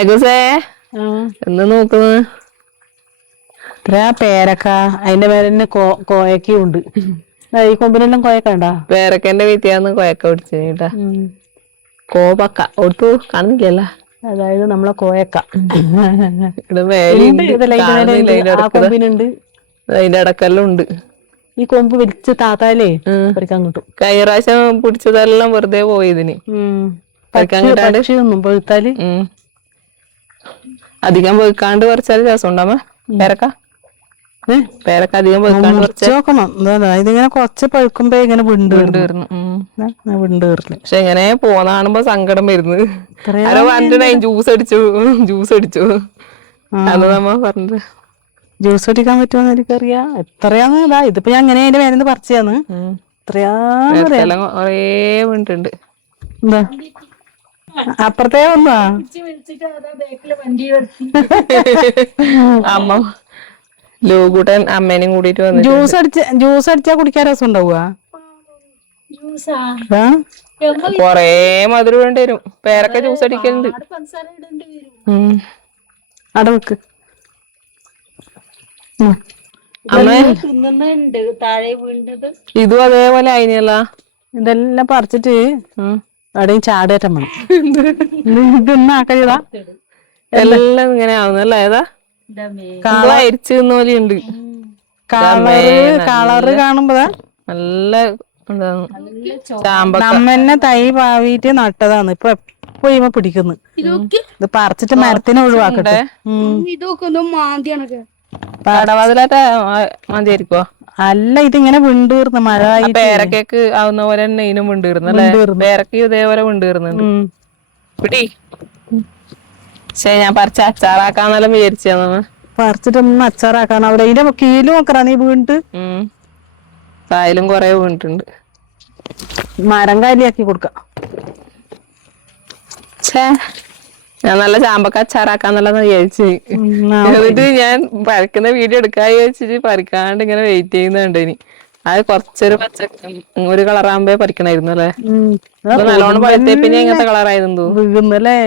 ഏകസേ എന്ന് നോക്കുന്നത് ഇത്ര പേരക്ക അതിന്റെ പേര് തന്നെ കോയക്കും ഉണ്ട്. ഈ കൊമ്പിനെല്ലാം കോയക്ക ഉണ്ടാ? പേരക്കന്റെ വീട്ടിയാന്ന് കോയക്ക പിടിച്ചാ കോപക്ക ഒട്ടു കാണുന്നില്ലല്ല. അതായത് നമ്മളെ കോയക്ക ആ കൊമ്പിനുണ്ട്, അതിന്റെ ഇടക്കെല്ലാം ഉണ്ട്. ഈ കൊമ്പ് വലിച്ച് താത്താലേ പറിക്കാൻ കിട്ടും. കഴിഞ്ഞ പ്രാവശ്യം പിടിച്ചതെല്ലാം വെറുതെ പോയതിന് പറിക്കാൻ കിട്ടാണ്ട് പഴുത്താല് അധികം വെക്കാണ്ട് പറിച്ചാല് രസം ഉണ്ടാമ. പേരക്ക പേരക്ക അധികം വെക്കാണ്ട് നോക്കണം. ഇതിങ്ങനെ കുറച്ച് പഴുക്കുമ്പോ ഇങ്ങനെ വിണ്ട് വരുന്നു. പക്ഷെ ഇങ്ങനെ പോന്ന കാണുമ്പോ സങ്കടം വരുന്നത്. ആരോ പറഞ്ഞിട്ടുണ്ടായി ജ്യൂസ് അടിച്ചു അത് നമ്മ പറഞ്ഞത്. ജ്യൂസ് അടിക്കാൻ പറ്റുമെന്ന് എനിക്കറിയാം. എത്രയാന്ന് ഇതാ ഇതിപ്പോ ഞാൻ അങ്ങനെ അതിന്റെ മേലെന്ന് പറിച്ചാന്ന്. കൊറേ വീണിട്ടുണ്ട്. എന്താ അപ്പുറത്തേ വന്നാ അമ്മ ലോകൂട്ടൻ അമ്മേനും കൂടിട്ട് വന്നു. ജ്യൂസ് അടിച്ചാ കുടിക്കാൻ രസം ഉണ്ടാവുക? കൊറേ മധുരം വേണ്ടി വരും. പേരൊക്കെ ജ്യൂസ് അടിക്കലുണ്ട്. അവിടെ വെക്ക്. ഇതും അതേപോലെ അയിനല്ല. ഇതെല്ലാം പറിച്ചിട്ട് എവിടെയും ചാടേറ്റം വേണം. ഇതൊന്നും ആക്കരുതാ. എല്ലാം ഇങ്ങനെ ആവുന്നല്ലേ? ഏതാ അരിച്ചു പോലെയുണ്ട്. കളറ് കാണുമ്പോഴാ നല്ല നമ്മന്നെ തൈ പാവിട്ട് നട്ടതാണ്. ഇപ്പൊ എപ്പോഴും പിടിക്കുന്നു. ഇത് പറിച്ചിട്ട് മരത്തിനെ ഒഴിവാക്കട്ടെ. കടവാതിലാറ്റ മതിയായിരിക്കോ? അല്ല, ഇതിങ്ങനെ വിണ്ടീർന്ന് മഴ. പേരക്കേക്ക് ആവുന്ന പോലെ തന്നെ ഇതിനും വിണ്ടീർന്നല്ലേ? പേരക്ക് ഇതേപോലെ വിണ്ടീർന്നുണ്ട്. പിടി. പക്ഷെ ഞാൻ പറിച്ച അച്ചാറാക്കാന്നെല്ലാം വിചാരിച്ചാ. പറിച്ചിട്ടൊന്നും അച്ചാറാക്കാൻ അവിടെ ഇതിന്റെ കീലും നോക്കറാ നീ വീണിട്ട്. കായലും കൊറേ വീണിട്ടുണ്ട്. മരം കാലിയാക്കി കൊടുക്ക. ഞാൻ നല്ല ചാമ്പക്ക അച്ചാറാക്കാന്നല്ലെന്ന് വിചാരിച്ചു. എന്നിട്ട് ഞാൻ പറിക്കുന്ന വീഡിയോ എടുക്കാ വിചാരിച്ചിട്ട് പറിക്കാണ്ട് ഇങ്ങനെ വെയിറ്റ് ചെയ്യുന്നുണ്ട്. ഇനി അത് കൊറച്ചൊരു ഒരു കളറാകുമ്പോ പറിക്കണായിരുന്നു അല്ലേ? നല്ലോണം പഴുത്തേ പിന്നെ ഇങ്ങനത്തെ കളറായിരുന്നു തോന്നുന്നല്ലേ?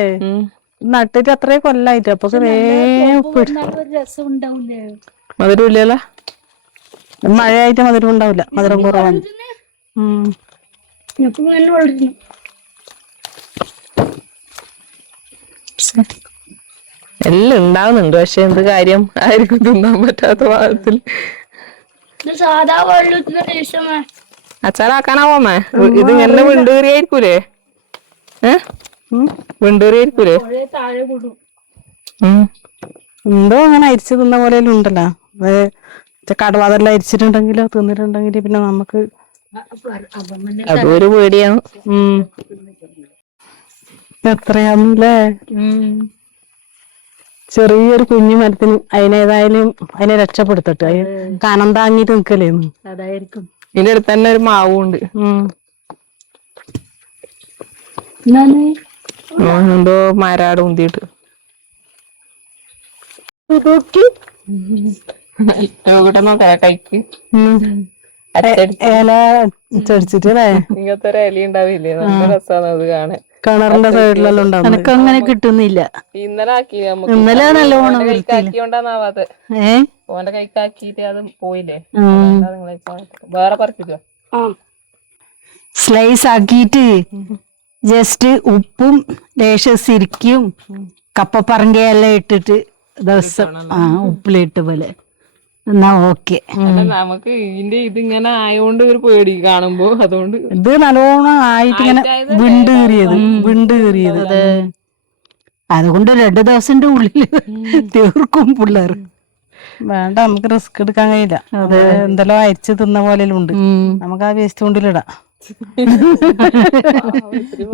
നട്ടിട്ട് അത്രേ കൊല്ലായിട്ട് അപ്പൊ മധുരം ഇല്ലല്ലോ. മഴയായിട്ട് മധുരം ഉണ്ടാവില്ല, മധുരം കുറവാണ്. എല്ലാം ഉണ്ടാവുന്നുണ്ട്. പക്ഷെ എന്ത് കാര്യം ആയിരിക്കും തിന്നാൻ പറ്റാത്ത ഭാഗത്തിൽ. അച്ചാറാക്കാനാവോമ്മേ? ഇത് ഇങ്ങനെ വിണ്ടേറിയായിരിക്കൂലേ? വിണ്ടേറിയായിരിക്കൂലേ? എന്തോ അങ്ങനെ അരിച്ചു തിന്ന പോലെ ഉണ്ടല്ലോ. കടവാതെല്ലാം അരിച്ചിട്ടുണ്ടെങ്കിലോ തിന്നിട്ടുണ്ടെങ്കിൽ പിന്നെ നമുക്ക് അതൊരു പേടിയാണ്. എത്രയാന്നല്ലേ? ചെറിയൊരു കുഞ്ഞു മരത്തിന് അതിനെ രക്ഷപ്പെടുത്തട്ടെ. കനം താങ്ങിട്ട് നിക്കലേന്ന് അതായിരിക്കും. ഇതിന്റെ അടുത്ത് തന്നെ ഒരു മാവും ഉണ്ട്. എന്തോ മരാട് ഉന്തിയിട്ട് നോക്കാ കൈക്ക് ഇല ചടിച്ചിട്ടല്ലേ? ഇങ്ങനത്തെ ഒരു ഇല ഉണ്ടാവില്ലേ? നല്ല രസമാണ് അത് കാണാൻ. കിണറിന്റെ സൈഡിലെല്ലാം ഉണ്ടാവും. എനക്ക് അങ്ങനെ കിട്ടുന്നില്ല. ഇന്നലെ ആക്കി ഇന്നലെ നല്ലോണം കൈക്കാക്കിയോണ്ടാവാതെ. ഓന്റെ കൈക്കാക്കിട്ട് അത് പോയില്ലേ? വേറെ പറിച്ചില്ല. സ്ലൈസ് ആക്കിയിട്ട് ജസ്റ്റ് ഉപ്പും ലേശം സിരിക്കും കപ്പപ്പറങ്കയെല്ലാം ഇട്ടിട്ട് ദിവസം ഉപ്പിലിട്ട് പോലെ എന്നാ ഓക്കെ. നമുക്ക് ഇതിങ്ങനെ ആയോണ്ട് ഒരു പേടി കാണുമ്പോ. അതുകൊണ്ട് ഇത് നല്ലോണം ആയിട്ട് ഇങ്ങനെ വിണ്ട് കീറിയത്. അതുകൊണ്ട് 2 ദിവസത്തിന്റെ ഉള്ളില് തീർക്കും പിള്ളേർ. വേണ്ട, നമുക്ക് റിസ്ക് എടുക്കാൻ കഴിയില്ല. അത് എന്തെല്ലാം അരിച്ച് തിന്ന പോലെ ഉണ്ട്. നമുക്ക് ആ വേസ്റ്റ് കൊണ്ടിലിടാം.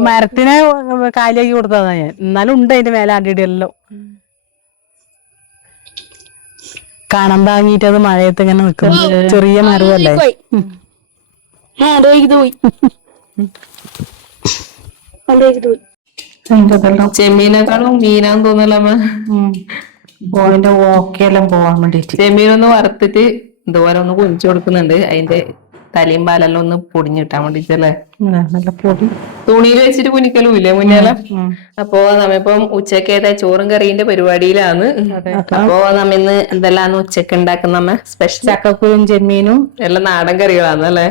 മരത്തിനെ കാലിയാക്കി കൊടുത്തതാ ഞാൻ. എന്നാലും ഉണ്ട് അതിന്റെ മേലെ അടിയിടെല്ലാം. കണം താങ്ങിട്ട് അത് മഴയത്ത് ഇങ്ങനെ നിൽക്കും. ചെറിയ മരമല്ലേ? ചെമ്മീനെക്കാളും മീനാന്ന് തോന്നലമ്മ. അതിന്റെ ഓക്കെല്ലാം പോവാൻ വേണ്ടിട്ട് ചെമ്മീനൊന്ന് വറുത്തിട്ട് ഇതുപോലെ ഒന്ന് പൊരിച്ചു കൊടുക്കുന്നുണ്ട്. അതിന്റെ തലയും പാലെല്ലാം ഒന്ന് പൊടിഞ്ഞിട്ടാൻ വേണ്ടിട്ടല്ലേ. നല്ല പൊടി തുണിയിൽ വെച്ചിട്ട് കുനിക്കലും ഇല്ലേ മുന്നേല. അപ്പോ നമ്മിപ്പം ഉച്ചക്കേത ചോറും കറീന്റെ പരിപാടിയിലാണ്. അപ്പോ നമ്മിന്ന് എന്തെല്ലാം ഉച്ചക്ക് ഉണ്ടാക്കുന്ന നമ്മ സ്പെഷ്യൽ ചക്കക്കുരും ചെമ്മീനും എല്ലാം നാടൻ കറികളാണ് അല്ലെ.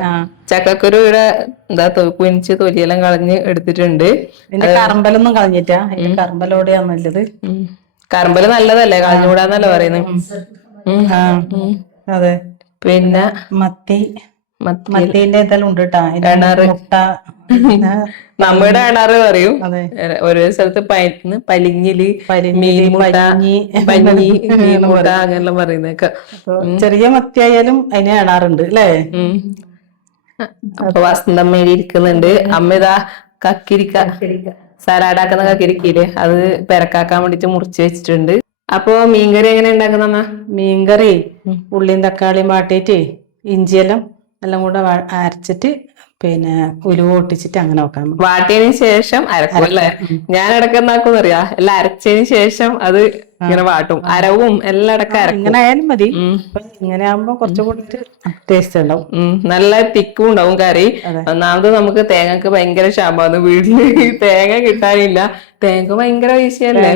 ചക്കക്കുരു ഇവിടെ എന്താ കുനിച്ച് തൊലിയെല്ലാം കളഞ്ഞ് എടുത്തിട്ടുണ്ട്. ഇതിന്റെ കറമ്പലൊന്നും കളഞ്ഞിട്ടാ, ഇതിന്റെ കറമ്പലോടെയാണ് നല്ലത്. കറമ്പല് നല്ലതല്ലേ, കളഞ്ഞുകൂടാന്നല്ലേ പറയുന്നത്. അതെ. പിന്നെ മത്തിന്റെ ഇതെല്ലാം ഉണ്ട് കേട്ടാ, മുട്ട നമ്മുടെ അണാറ് പറയും. ഓരോ സ്ഥലത്ത് പലിഞ്ഞില്, മീൻമുട്ട, പഞ്ഞി, മീൻമുട്ട അങ്ങനെല്ലാം പറയുന്നേക്ക. ചെറിയ മത്തിയായാലും അതിനെ അണാറുണ്ട് അല്ലേ. അപ്പൊ വസന്തമ്മേരി ഇരിക്കുന്നുണ്ട്. അമ്മ ഇതാ കക്കിരിക്ക സലാഡാക്കുന്ന കക്കിരിക്കയില്ലേ, അത് പെരക്കാക്കാൻ വേണ്ടിട്ട് മുറിച്ച് വെച്ചിട്ടുണ്ട്. അപ്പൊ മീൻകറി എങ്ങനെ ഉണ്ടാക്കുന്ന? മീൻകറി ഉള്ളിയും തക്കാളിയും വാട്ടിയിട്ട് ഇഞ്ചിയെല്ലാം എല്ലാം കൂടെ അരച്ചിട്ട് പിന്നെ ഉലുവ പൊട്ടിച്ചിട്ട് അങ്ങനെ വെക്കാം. വാട്ടിയതിന് ശേഷം അരക്കും അല്ലേ. ഞാൻ ഇടയ്ക്ക് എന്താക്കും അറിയാ, എല്ലാം അരച്ചതിന് ശേഷം അത് ഇങ്ങനെ വാട്ടും. അരവും എല്ലാം ഇടയ്ക്ക് അരക്കും. ഇങ്ങനെ ആയാലും മതി. ഇങ്ങനെ ആകുമ്പോ കുറച്ചുകൂടി ടേസ്റ്റ് ഉണ്ടാവും. നല്ല തിക്കും ഉണ്ടാവും കറി. ഒന്നാമത് നമുക്ക് തേങ്ങക്ക് ഭയങ്കര ക്ഷാമാണ്, വീട്ടില് തേങ്ങ കിട്ടാനില്ല. തേങ്ങ ഭയങ്കര പൈസയല്ലേ.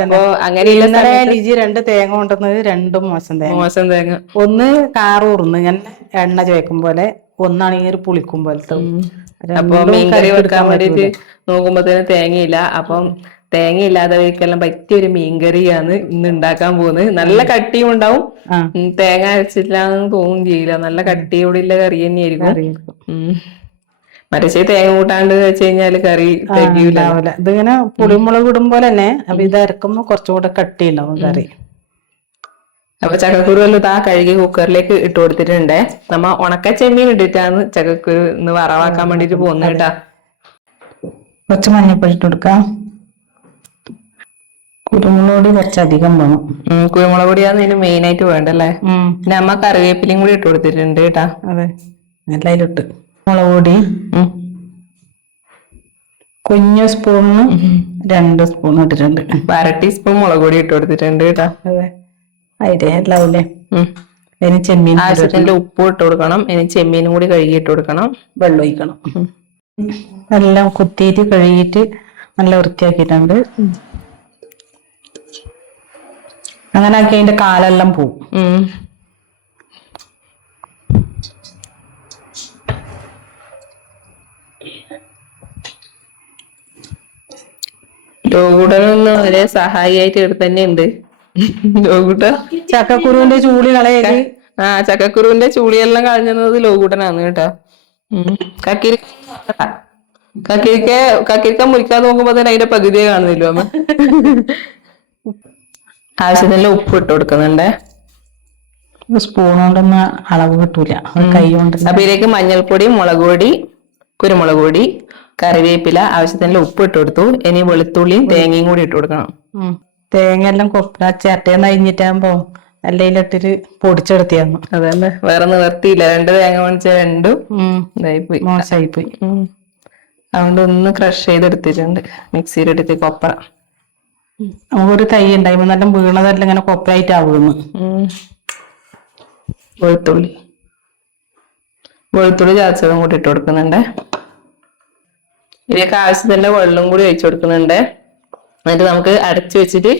അപ്പൊ അങ്ങനെയില്ല. ലിജി 2 തേങ്ങ കൊണ്ടുവന്നത് 2 മോശം തേങ്ങ. ഒന്ന് കാറൂർന്ന് ഞാൻ എണ്ണ ചോയ്ക്കും പോലെ, ഒന്നാണെങ്കിൽ ഒരു പുളിക്കും പോലത്തെ. അപ്പൊ മീൻകറി വെക്കാൻ വേണ്ടിട്ട് നോക്കുമ്പോഴത്തേനും തേങ്ങയില്ല. അപ്പം തേങ്ങയില്ലാത്തവർക്കെല്ലാം പറ്റിയൊരു മീൻകറിയാണ് ഇന്ന് ഉണ്ടാക്കാൻ പോകുന്നത്. നല്ല കട്ടിയും ഉണ്ടാവും, തേങ്ങ അരച്ചിട്ടില്ലാന്ന് തോന്നും ചെയ്യില്ല. നല്ല കട്ടിയോടുള്ള കറി തന്നെയായിരിക്കും. മരച്ചേ തേങ്ങ കൂട്ടാണ്ട് വെച്ച് കഴിഞ്ഞാല് കറി തികയൂല. ഇതിങ്ങനെ പുളിമുളക് ഇടുമ്പോൾ തന്നെ അപ്പൊ ഇത് അരക്കുമ്പോ കുറച്ചുകൂടെ കട്ടി ഉണ്ടാവും കറി. അപ്പൊ ചക്കക്കുരു എല്ലാം ഇതാ കഴുകി കുക്കറിലേക്ക് ഇട്ട് കൊടുത്തിട്ടുണ്ട്. നമ്മ ഉണക്ക ചെമ്മീൻ ഇട്ടിട്ടാണ് ചക്കക്കുരു ഇന്ന് വറവാക്കാൻ വേണ്ടിട്ട് പോകുന്നത് കേട്ടാ. കുറച്ച് മഞ്ഞപ്പൊടി ഇട്ട് കൊടുക്കാം. കുരുമുളക് പൊടി കുറച്ചധികം വേണം. കുരുമുളക് പൊടിയാണ് ഇതിന് മെയിൻ ആയിട്ട് വേണ്ടല്ലേ. പിന്നെ അമ്മ കറിവേപ്പിലയും കൂടി ഇട്ട് കൊടുത്തിട്ടുണ്ട് കേട്ടാ. അതെ, അതിലിട്ട് മുളക് പൊടി കുഞ്ഞു സ്പൂണിന് 2 സ്പൂൺ ഇട്ടിട്ടുണ്ട്. 1/2 ടീസ്പൂൺ മുളക് പൊടി ഇട്ട് കൊടുത്തിട്ടുണ്ട് കേട്ടാ. അതെ, അതിന്റെ എല്ലാവില്ലേ. ഇനി ചെമ്മീൻ ആവശ്യത്തിന്റെ ഉപ്പ് ഇട്ട് കൊടുക്കണം. ഇനി ചെമ്മീനും കൂടി കഴുകി ഇട്ട് കൊടുക്കണം. വെള്ളം ഒഴിക്കണം. എല്ലാം കുത്തിയിട്ട് കഴുകിയിട്ട് നല്ല വൃത്തിയാക്കിയിട്ടുണ്ട്. അങ്ങനെ ആക്കി അതിന്റെ കാലെല്ലാം പോവും. ലോകൂട്ടനൊന്നും അവരെ സഹായിയായിട്ട് ഇവിടെ തന്നെ ഉണ്ട്. ലോകൂട്ട ചക്കക്കുരുവിന്റെ ചൂളി കളയല്. ചക്കക്കുരുവിന്റെ ചൂളിയെല്ലാം കളഞ്ഞത് ലോകൂട്ടനാണ് കേട്ടോ. കക്കിരിക്ക മുറിക്കാൻ നോക്കുമ്പോ തന്നെ അതിന്റെ പകുതിയെ കാണുന്നില്ലോ അമ്മ. ആവശ്യത്തിന് ഉപ്പ് ഇട്ട് കൊടുക്കുന്നുണ്ടേ. സ്പൂൺ കൊണ്ടൊന്നും അളവ് കിട്ടൂല, കൈ കൊണ്ട്. അപ്പൊ ഇതിലേക്ക് മഞ്ഞൾപ്പൊടി, മുളക് പൊടി, കുരുമുളക് പൊടി, കറിവേപ്പില, ആവശ്യത്തിന് ഉപ്പ് ഇട്ട് കൊടുത്തു. ഇനി വെളുത്തുള്ളിയും തേങ്ങയും കൂടി ഇട്ട് കൊടുക്കണം. തേങ്ങ എല്ലാം കൊപ്പ ചേട്ടേന്ന് കഴിഞ്ഞിട്ടാകുമ്പോ എല്ലാം ഇട്ടിട്ട് പൊടിച്ചെടുത്തിയായിരുന്നു. അതന്നെ, വേറെ നിവർത്തിയില്ല. 2 തേങ്ങ മേടിച്ച 2 ഇതായിപ്പോയി, മോശമായിപ്പോയി. അതുകൊണ്ട് ഒന്ന് ക്രഷ് ചെയ്തെടുത്തിട്ടുണ്ട് മിക്സിയിലിട്ടിട്ട് കൊപ്പറ. നമുക്കൊരു തൈ ഉണ്ടായി നല്ല വീണതെല്ലാം ഇങ്ങനെ കൊപ്പയായിട്ടാവുന്നു. വെളുത്തുള്ളി ചതച്ചതും കൂടി ഇട്ട് കൊടുക്കുന്നുണ്ട്. ഇതിലേക്ക് ആവശ്യത്തിന്റെ വെള്ളം കൂടി ഒഴിച്ചു കൊടുക്കുന്നുണ്ട്. എന്നിട്ട് നമുക്ക് അടച്ചു വെച്ചിട്ട്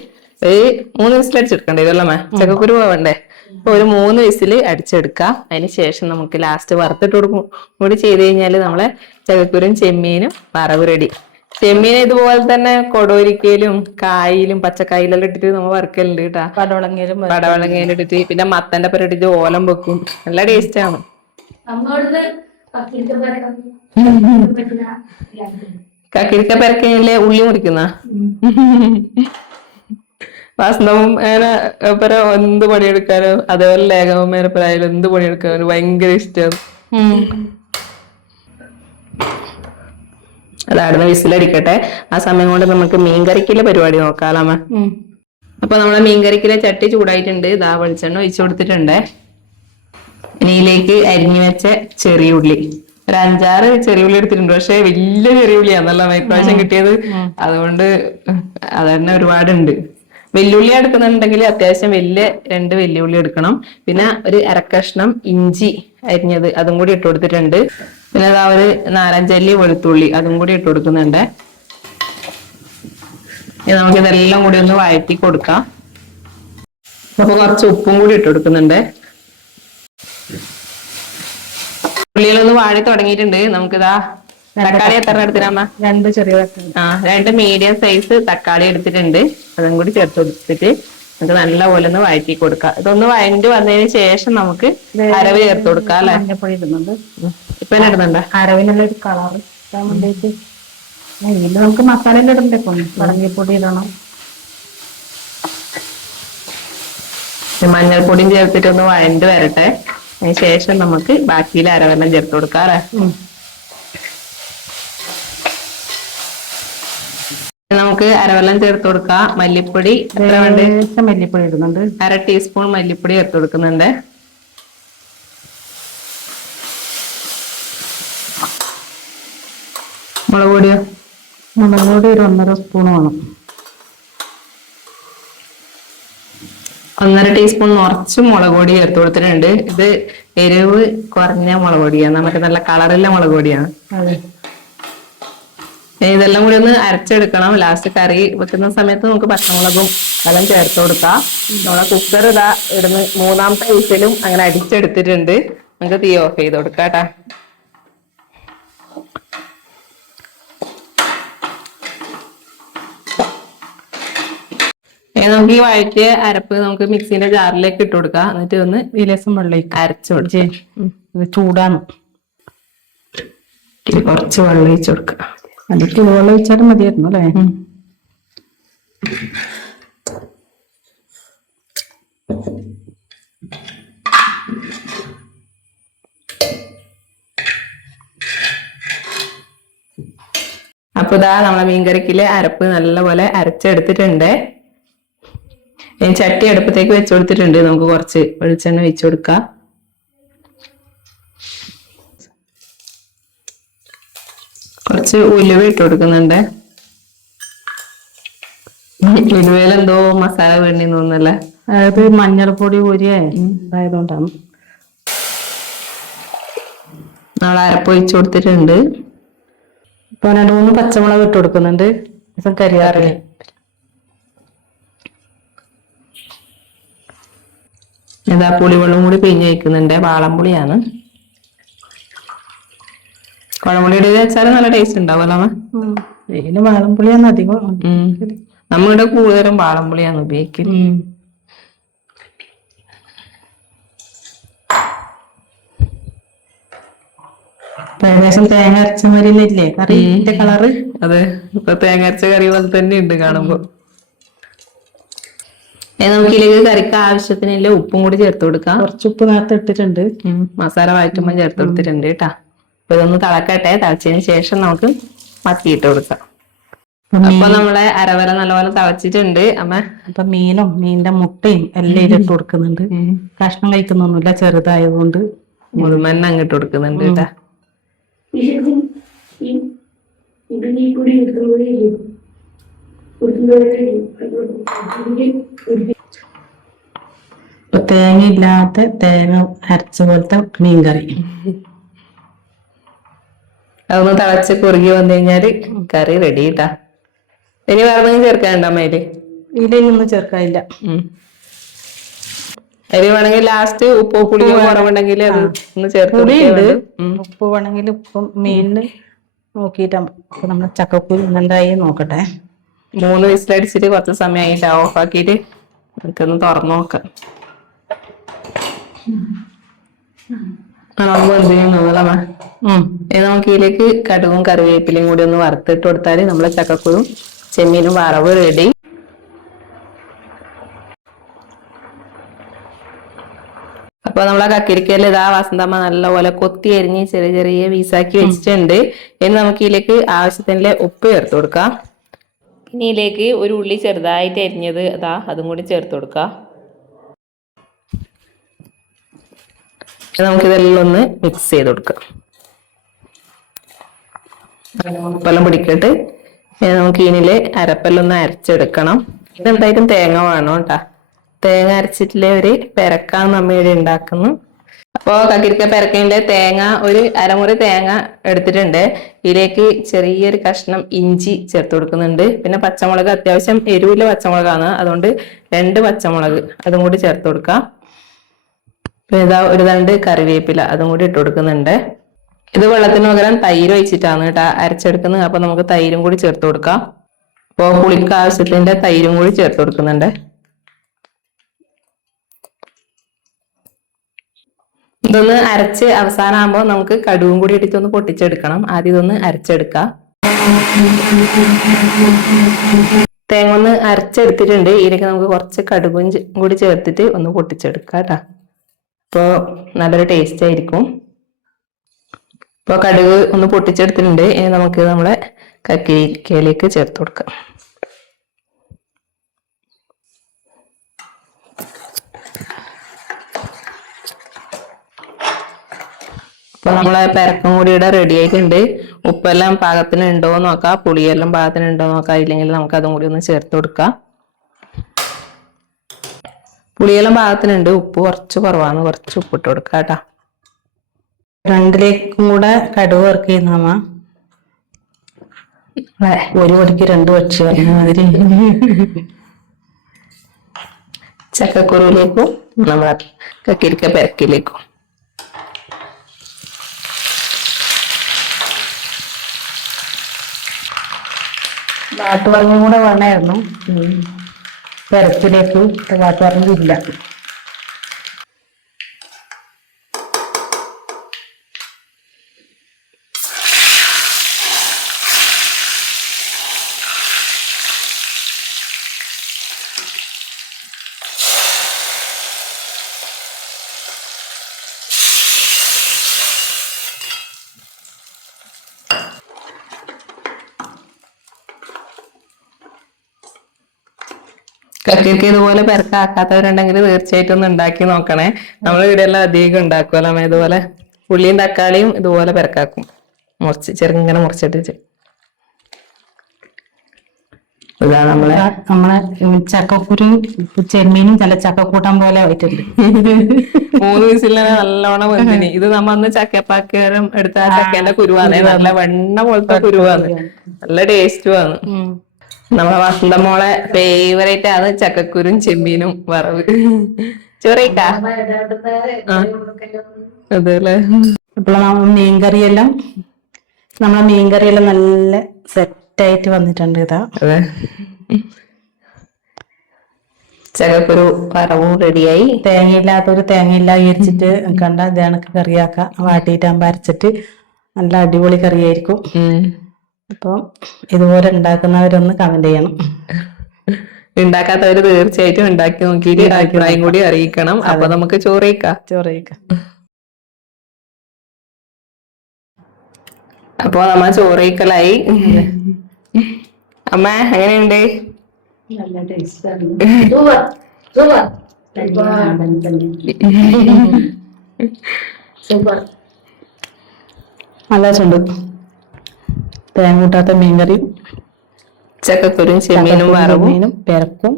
ഒരു 3 വിസിൽ അടിച്ചെടുക്കണ്ടേ ഇതല്ലേ ചക്കക്കുരു പോവണ്ടേ. അപ്പൊ ഒരു 3 വിസിൽ അടിച്ചെടുക്കാം. അതിന് ശേഷം നമുക്ക് ലാസ്റ്റ് വറുത്തിട്ട് കൊടുക്കും കൂടി ചെയ്ത് കഴിഞ്ഞാല് നമ്മളെ ചക്കക്കുരും ചെമ്മീനും വറവ് റെഡി. ചെമ്മീൻ ഇതുപോലെ തന്നെ കൊടോരിക്കയിലും കായിലും പച്ചക്കായിലെല്ലാം ഇട്ടിട്ട് നമ്മൾ വറുക്കലുണ്ട് കേട്ടാ. പടവളങ്ങയിലും ഇട്ടിട്ട് പിന്നെ മത്തന്റെ പേര് ഇട്ടിട്ട് ഓലം വെക്കും. നല്ല ടേസ്റ്റ് ആണ്. കക്കിരിക്ക പെരക്കയിലെ ഉള്ളി മുറിക്കുന്ന വാസ്തവം അങ്ങനെ എന്ത് പണിയെടുക്കാനോ അതേപോലെ ലേഖവന്മാരെപ്പരായാലും എന്ത് പണിയെടുക്കാനോ ഭയങ്കര ഇഷ്ടമാണ്. അതായിരുന്നു വിസിലടിക്കട്ടെ. ആ സമയം കൊണ്ട് നമുക്ക് മീൻകറിക്കുള്ള പരിപാടി നോക്കാമേ. അപ്പൊ നമ്മളെ മീൻകറിക്കുള്ള ചട്ടി ചൂടായിട്ടുണ്ട്. ഇതാ വെളിച്ചെണ്ണ ഒഴിച്ചു കൊടുത്തിട്ടുണ്ട്. ഇനിയിലേക്ക് അരിഞ്ഞു വെച്ച ചെറിയ ഉള്ളി, ഒരു 5-6 ചെറിയ ഉള്ളി എടുത്തിട്ടുണ്ട്. പക്ഷെ വലിയ ചെറിയ ഉള്ളിയാന്നല്ലോ ഇപ്രാവശ്യം കിട്ടിയത്. അതുകൊണ്ട് അതന്നെ ഒരുപാടുണ്ട്. വെല്ലുള്ളി എടുക്കുന്നുണ്ടെങ്കിൽ അത്യാവശ്യം വലിയ 2 വെല്ലുള്ളി എടുക്കണം. പിന്നെ ഒരു അരക്കഷ്ണം ഇഞ്ചി അരിഞ്ഞത് അതും കൂടി ഇട്ട് കൊടുത്തിട്ടുണ്ട്. പിന്നെ അതാ ഒരു 4-5 അല്ലി വെളുത്തുള്ളി അതും കൂടി ഇട്ട് കൊടുക്കുന്നുണ്ട്. നമുക്ക് ഇതെല്ലാം കൂടി ഒന്ന് വഴറ്റി കൊടുക്കാം. അപ്പൊ കുറച്ച് ഉപ്പും കൂടി ഇട്ട് കൊടുക്കുന്നുണ്ട്. ഉള്ളികളൊന്ന് വാഴി തുടങ്ങിയിട്ടുണ്ട്. നമുക്കിതാ തക്കാളി എത്ര എടുത്തിട്ടാ? 2 ചെറിയ 2 മീഡിയം സൈസ് തക്കാളി എടുത്തിട്ടുണ്ട്. അതും കൂടി ചേർത്ത് കൊടുത്തിട്ട് നമുക്ക് നല്ലപോലെ ഒന്ന് വഴറ്റി കൊടുക്കാം. ഇതൊന്ന് വഴണ്ടി വന്നതിന് ശേഷം നമുക്ക് അരവ് ചേർത്ത് കൊടുക്കാം അല്ലെ? മഞ്ഞപ്പൊടി ഇടുന്നുണ്ട്. ഇപ്പൊ തന്നെ ഇടുന്നുണ്ട്. അരവിനുള്ള ഒരു കളർ ഇടാൻ വേണ്ടിട്ട് ഇതിൽ നമുക്ക് മസാല ഇടണ്ടേ. ഇപ്പം മഞ്ഞപ്പൊടി ഇടണം, മഞ്ഞൾപ്പൊടിയും ചേർത്തിട്ട് ഒന്ന് വഴണ്ട് വരട്ടെ. അതിന് ശേഷം നമുക്ക് ബാക്കിയിൽ അരവെല്ലാം ചേർത്ത് കൊടുക്കാം അല്ലെ? നമുക്ക് അരവെല്ലാം ചേർത്ത് കൊടുക്കാം. മല്ലിപ്പൊടി എത്ര വേണ്ട? മല്ലിപ്പൊടി ഇടുന്നുണ്ട്. 1/2 ടീസ്പൂൺ മല്ലിപ്പൊടി ചേർത്ത് കൊടുക്കുന്നുണ്ട്. മുളക് പൊടിയോ? മുളക് പൊടി ഒരു 1.5 സ്പൂൺ വേണം. 1.5 ടീസ്പൂൺ നിറച്ച് മുളക് പൊടി ചേർത്ത് കൊടുത്തിട്ടുണ്ട്. ഇത് എരിവ് കുറഞ്ഞ മുളക് പൊടിയാണ്, നമുക്ക് നല്ല കളറുള്ള മുളക് പൊടിയാണ്. ഇതെല്ലാം കൂടി ഒന്ന് അരച്ചെടുക്കണം. ലാസ്റ്റ് കറി വെക്കുന്ന സമയത്ത് നമുക്ക് പച്ചമുളകും എല്ലാം ചേർത്ത് കൊടുക്കാം. നമ്മളെ കുക്കർ ഇതാ ഇടുന്ന് 3ാമത്തെ വിസിലും അങ്ങനെ അടിച്ചെടുത്തിട്ടുണ്ട്. നമുക്ക് തീ ഓഫ് ചെയ്ത് കൊടുക്കാം കേട്ടാ. നമുക്ക് ഈ വഴറ്റിയ അരപ്പ് നമുക്ക് മിക്സിന്റെ ജാറിലേക്ക് ഇട്ട് കൊടുക്കാം. എന്നിട്ട് ഒന്ന് വിലേസം വെള്ളം അരച്ചു കൊടുക്കാം. ചൂടാണ്, കുറച്ച് വെള്ളം ഒഴിച്ചു കൊടുക്കാം. അതിലേക്ക് വെള്ളം ഒഴിച്ചാലും മതിയായിരുന്നു അല്ലേ? അപ്പൊ ഇതാ നമ്മളെ മീൻകറിക്കിലെ അരപ്പ് നല്ലപോലെ അരച്ചെടുത്തിട്ടുണ്ട്. ചട്ടി അടുപ്പത്തേക്ക് വെച്ചു കൊടുത്തിട്ടുണ്ട്. നമുക്ക് കുറച്ച് വെളിച്ചെണ്ണ വെച്ചു കൊടുക്കാം. കുറച്ച് ഉലുവ ഇട്ട് കൊടുക്കുന്നുണ്ട്. ഉലുവയിലെന്തോ മസാല വേണ്ടി തോന്നല്ലേ? അതായത് മഞ്ഞൾപ്പൊടി പൊരിയേ ഇതായതുകൊണ്ടാണ്. നമ്മൾ അരപ്പ് ഒഴിച്ചു കൊടുത്തിട്ടുണ്ട്. ഇപ്പൊ 2-3 പച്ചമുളക് ഇട്ട് കൊടുക്കുന്നുണ്ട്. കരിയാറില്ല. ഇതാ പുളിവെള്ളം കൂടി പിഴിഞ്ഞ് വയ്ക്കുന്നുണ്ട്. വാളംപുളിയാണ്. കുഴമ്പുളിയുടെ വെച്ചാലും നല്ല ടേസ്റ്റ് ഉണ്ടാവുമല്ലോ. ഇതിന് വാളംപുളിയാണ് അധികം. നമ്മളിവിടെ കൂടുതലും വാളംപുളിയാണ് ഉപയോഗിക്കുന്നത്. ഏകദേശം തേങ്ങ അരച്ച മാതിരില്ലേ കറിന്റെ കളറ്? അതെ, ഇപ്പൊ തേങ്ങ അരച്ച കറി പോലെ തന്നെ ഉണ്ട് കാണുമ്പോ. നമുക്ക് ഇതിലേക്ക് കറിക്ക് ആവശ്യത്തിനുള്ള ഉപ്പും കൂടി ചേർത്ത് കൊടുക്കാം. കുറച്ച് ഉപ്പ് നേരത്തെ ഇട്ടിട്ടുണ്ട്. മസാല വഴറ്റുമ്പോൾ ചേർത്ത് കൊടുത്തിട്ടുണ്ട് കേട്ടാ. അപ്പൊ ഇതൊന്ന് തിളക്കട്ടെ. തിളച്ചതിന് ശേഷം നമുക്ക് മത്തിയിട്ട് കൊടുക്കാം. അപ്പൊ നമ്മളെ അരവര നല്ലപോലെ തിളച്ചിട്ടുണ്ട്. അപ്പൊ മീനിന്റെ മുട്ടയും എല്ലാം ഇട്ട് കൊടുക്കുന്നുണ്ട്. കഷ്ണം കഴിക്കുന്നൊന്നുമില്ല, ചെറുതായതുകൊണ്ട് മുഴുവൻ അങ്ങിട്ട് കൊടുക്കുന്നുണ്ട് കേട്ടാ. ഇപ്പൊ തേങ്ങ ഇല്ലാത്ത തേങ്ങ അരച്ച പോലത്തെ മീൻകറി. അതൊന്ന് തിളച്ച് കുറുകി വന്നു കഴിഞ്ഞാല് കറി റെഡി കേട്ടാ. ഇനി വേറെ എന്തെങ്കിലും ചേർക്കാനുണ്ടോ അമ്മയില്? ഇതിലൊന്നും ചേർക്കാനില്ല. അരി വേണമെങ്കിൽ ലാസ്റ്റ് ഉപ്പോ പുളിയോ കുറവുണ്ടെങ്കിൽ അത് ഒന്ന് ചേർത്ത്. ഉപ്പ് വേണമെങ്കിൽ ഉപ്പും മീനിന് നോക്കിയിട്ടാ. അപ്പൊ നമ്മളെ ചക്കക്കുരു എന്തായി നോക്കട്ടെ. 3 വിസിലടിച്ചിട്ട് കുറച്ച് സമയമായിട്ട് ഓഫ് ആക്കിയിട്ട് നമുക്കൊന്ന് തുറന്നു നോക്കാം. നമുക്ക് ഇതിലേക്ക് കടുകും കറിവേപ്പിലയും കൂടി ഒന്ന് വറുത്തിട്ട് കൊടുത്താല് നമ്മളെ ചക്കക്കുരും ചെമ്മീനും വറവ് റെഡി. അപ്പൊ നമ്മളെ കക്കിരിക്കയിൽ ഇതാ വസന്തമ്മ നല്ലപോലെ കൊത്തി അരിഞ്ഞ് ചെറിയ ചെറിയ പീസാക്കി വെച്ചിട്ടുണ്ട്. ഇനി നമുക്ക് ഇതിലേക്ക് ആവശ്യത്തിനുള്ള ഉപ്പ് ചേർത്ത് കൊടുക്കാം. ഇനി ഇതിലേക്ക് ഒരു ഉള്ളി ചെറുതായിട്ട് അരിഞ്ഞത് അതും കൂടി ചേർത്ത് കൊടുക്കാം. നമുക്കിതെല്ലാം ഒന്ന് മിക്സ് ചെയ്ത് കൊടുക്കാം. ഉപ്പെല്ലാം പിടിക്കട്ട്. നമുക്ക് ഇതില് അരപ്പെല്ലാം ഒന്ന് അരച്ചെടുക്കണം. ഇതെന്തായാലും തേങ്ങ വേണം കേട്ടാ. തേങ്ങ അരച്ചിട്ടില്ലേ ഒരു പെരക്കാണ് നമ്മ ഇവിടെ ഉണ്ടാക്കുന്നു. അപ്പൊ കക്കിരിക്ക പെരക്കയിലെ തേങ്ങ ഒരു അരമുറി തേങ്ങ എടുത്തിട്ടുണ്ട്. ഇതിലേക്ക് ചെറിയൊരു കഷ്ണം ഇഞ്ചി ചേർത്ത് കൊടുക്കുന്നുണ്ട്. പിന്നെ പച്ചമുളക് അത്യാവശ്യം എരിവുള്ള പച്ചമുളകാണ്, അതുകൊണ്ട് 2 പച്ചമുളക് അതും കൂടി ചേർത്ത് കൊടുക്കാം. പിന്നെ ഇതാ ഒരു തണ്ട് കറിവേപ്പില അതും കൂടി ഇട്ട് കൊടുക്കുന്നുണ്ട്. ഇത് വെള്ളത്തിന് പകരം തൈര് ഒഴിച്ചിട്ടാണ് കേട്ടാ അരച്ചെടുക്കുന്നത്. അപ്പൊ നമുക്ക് തൈരും കൂടി ചേർത്ത് കൊടുക്കാം. അപ്പൊ പുളിക്ക് ആവശ്യത്തിന്റെ തൈരും കൂടി ചേർത്ത് കൊടുക്കുന്നുണ്ട്. ഇതൊന്ന് അരച്ച് അവസാനമാകുമ്പോൾ നമുക്ക് കടുവും കൂടി ഇട്ടിട്ടൊന്ന് പൊട്ടിച്ചെടുക്കണം. ആദ്യം ഇതൊന്ന് അരച്ചെടുക്കാം. തേങ്ങ ഒന്ന് അരച്ചെടുത്തിട്ടുണ്ട്. ഇതിലേക്ക് നമുക്ക് കുറച്ച് കടുകും കൂടി ചേർത്തിട്ട് ഒന്ന് പൊട്ടിച്ചെടുക്കാം കേട്ടാ. അപ്പോൾ നല്ലൊരു ടേസ്റ്റ് ആയിരിക്കും. ഇപ്പോൾ കടുക് ഒന്ന് പൊട്ടിച്ചെടുത്തിട്ടുണ്ട്. ഇനി നമുക്ക് നമ്മുടെ കക്കിരിക്കയിലേക്ക് ചേർത്ത് കൊടുക്കാം. അപ്പൊ നമ്മളെ പെരക്കും കൂടി ഇവിടെ റെഡി ആയിട്ടുണ്ട്. ഉപ്പെല്ലാം പാകത്തിന് ഉണ്ടോ നോക്കാം, പുളിയെല്ലാം പാകത്തിന് ഉണ്ടോ നോക്കാം. ഇല്ലെങ്കിൽ നമുക്ക് അതും കൂടി ഒന്ന് ചേർത്ത് കൊടുക്കാം. പുളിയെല്ലാം പാകത്തിനുണ്ട്, ഉപ്പ് കുറച്ച് കുറവാണ്, കുറച്ച് ഉപ്പിട്ട് കൊടുക്കാം കേട്ടാ. രണ്ടിലേക്കും കൂടെ കടുക് ഇറക്കിയിരുന്നമ്മ. ഒരു പൊടിക്ക് 2 പക്ഷി പറഞ്ഞ മാതിരി. ചക്കക്കുരുവിലേക്കും നമ്മളെ കക്കിരിക്ക പെരക്കിലേക്കും കാട്ടുപറമ്പും കൂടെ വേണമായിരുന്നു. പെരക്കിലേക്ക് കാട്ടുപറമ്പില്ല. കക്കിരിക്ക ഇതുപോലെ പെരക്കാക്കാത്തവരുണ്ടെങ്കിൽ തീർച്ചയായിട്ടും ഒന്ന് ഉണ്ടാക്കി നോക്കണേ. നമ്മൾ ഇവിടെ എല്ലാം അധികം ഉണ്ടാക്കുമല്ലോ അമ്മ. ഇതുപോലെ ഉള്ളിയും തക്കാളിയും ഇതുപോലെ പെരക്കാക്കും, ചെറുങ്ങനെ മുറിച്ചിട്ട്. ഇതാ നമ്മളെ ചക്കക്കുരു ചെമ്മീനും ചില ചക്കക്കൂട്ടം പോലെ ആയിട്ടുണ്ട്. 3 വിസിലാണ് നല്ലോണം വെന്തിന്. ഇത് നമ്മ അന്ന് ചക്കപ്പാക്കരം എടുത്ത ആ ചക്കേന്റെ കുരുവാണ്, നല്ല വെണ്ണ പോലത്തെ കുരുവാണ്, നല്ല ടേസ്റ്റുമാണ്. നമ്മളെ വസന്തമോളെ ഫേവറേറ്റ് ആണ് ചക്കക്കുരും ചെമ്മീനും വറവ്. ചോറേക്കാ അതല്ലേ. ഇപ്പോൾ മീൻകറിയെല്ലാം നല്ല സെറ്റായിട്ട് വന്നിട്ടുണ്ട്. ഇതാ അതെ, ചക്കക്കുരു വറവും റെഡിയായി. തേങ്ങയില്ലാത്തൊരു തേങ്ങയില്ല വിരിച്ചിട്ട് കണ്ട ഇതേണക്ക് കറിയാക്കാം. വാട്ടിയിട്ടാകുമ്പോൾ അരച്ചിട്ട് നല്ല അടിപൊളി കറിയായിരിക്കും. അപ്പോൾ ഇതുപോലെ ഉണ്ടാക്കുന്നവരൊന്ന് കമന്റ് ചെയ്യണം. ഉണ്ടാക്കാത്തവര് തീർച്ചയായിട്ടും ഉണ്ടാക്കി നോക്കിയിട്ട് അഭിപ്രായം കൂടി അറിയിക്കണം. അപ്പൊ നമുക്ക് ചോറേക്കാം. അപ്പൊ നമ്മ ചോറേക്കലായി. അമ്മ എങ്ങനെയുണ്ട്? നല്ല ടേസ്റ്റ് സൂപ്പർ. നല്ല ചുണ്ട്. തേങ്ങ കൂട്ടാത്ത മീൻകറിയും ചക്കക്കുരും ചെമ്മീനും വറവും പെരക്കും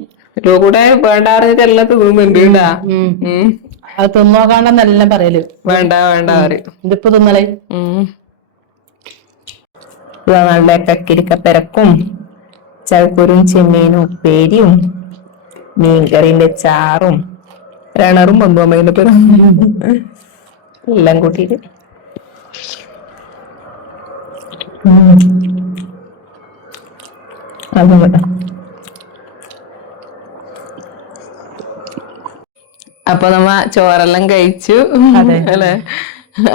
കൂടെ വേണ്ടാറിഞ്ഞിട്ട് എല്ലാം തിന്നുന്നുണ്ട് കേട്ടാ. അത് തിന്നോക്കാണ്ടെന്നെല്ലാം പറയല്. വേണ്ട വേണ്ട പറയും. ഇതിപ്പോ തിന്നലേ. നല്ല കക്കിരിക്ക പെരക്കും ചക്കക്കുരും ചെമ്മീനും ഉപ്പേരിയും മീൻകറിന്റെ ചാറും രണറും ബന്ധുമ്മേന്റെ പേരും എല്ലാം കൂട്ടിയിട്ട് അതും കേട്ടോ. അപ്പൊ നമ്മ ചോറെല്ലാം കഴിച്ചു അല്ലെ.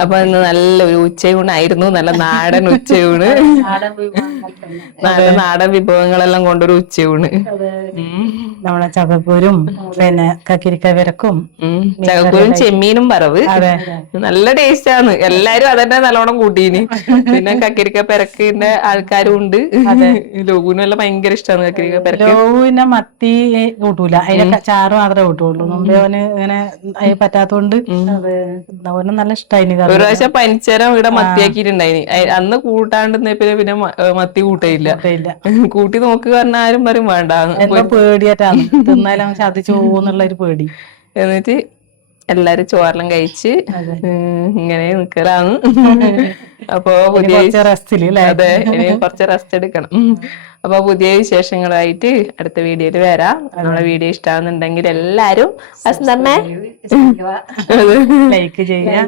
അപ്പൊ ഇന്ന് നല്ലൊരു ഉച്ചയൂണായിരുന്നു, നല്ല നാടൻ ഉച്ചയൂണ്, നാടൻ വിഭവങ്ങളെല്ലാം കൊണ്ടൊരു ഉച്ചയൂണ്. നമ്മളെ ചക്കക്കൂരും പിന്നെ കക്കിരിക്ക വിരക്കും ചക്കക്കൂരും ചെമ്മീനും വറവ് നല്ല ടേസ്റ്റ് ആണ്. എല്ലാരും അതന്നെ നല്ലോണം കൂട്ടീന്. പിന്നെ കക്കിരിക്ക പെരക്കിന്റെ ആൾക്കാരും ഉണ്ട്. ലോകുവിനും എല്ലാം ഭയങ്കര ഇഷ്ടമാണ് കക്കിരിക്ക പെരക്ക്. ലോകുവിനെ മത്തി കൂട്ടൂല, അതിന്റെ ചാറ് മാത്രമേ കൂട്ടുള്ളൂ. മുമ്പേ ഇങ്ങനെ പറ്റാത്തോണ്ട് അവന് നല്ല ഇഷ്ടമായി. ഒരു പ്രാവശ്യം പനിച്ചേരം ഇവിടെ മത്തിയാക്കിയിട്ടുണ്ടായിന്. അന്ന് കൂട്ടാണ്ട് പിന്നെ മത്തി തട്ടി കൂട്ടയില്ല. ഇല്ല കൂട്ടി നോക്കുക പറഞ്ഞാൽ ആരും പറയും വേണ്ട. എന്തോ പേടിയായിട്ടാണ് തിന്നാലും ഛർദിച്ചു പോകുന്നുള്ള ഒരു പേടി. എന്നിട്ട് എല്ലാരും ചോറെല്ലാം കഴിച്ച് ഇങ്ങനെ നിക്കലാണ്. അപ്പൊ പുതിയ റെസ്റ്റില് അതെ, ഇനി കുറച്ച് റെസ്റ്റ് എടുക്കണം. അപ്പൊ പുതിയ വിശേഷങ്ങളായിട്ട് അടുത്ത വീഡിയോയിൽ വരാം. നമ്മളെ വീഡിയോ ഇഷ്ടമാകുന്നുണ്ടെങ്കിൽ എല്ലാരും ലൈക്ക് ചെയ്യാം.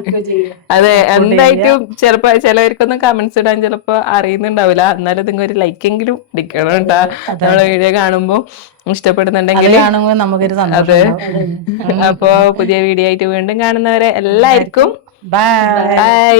അതെ, എന്തായിട്ടും ചിലപ്പോ ചിലവർക്കൊന്നും കമന്റ്സ് ഇടാൻ ചിലപ്പോ അറിയുന്നുണ്ടാവില്ല. എന്നാലും നിങ്ങൾ ഒരു ലൈക്കെങ്കിലും അടിക്കണം കേട്ടാ. നമ്മളെ വീഡിയോ കാണുമ്പോ ഇഷ്ടപ്പെടുന്നുണ്ടെങ്കിൽ. നമുക്കൊരു അതെ, സന്തോഷം. അപ്പൊ പുതിയ വീഡിയോ ആയിട്ട് വീണ്ടും കാണുന്നവരെ എല്ലാവർക്കും ബൈ. ബൈ.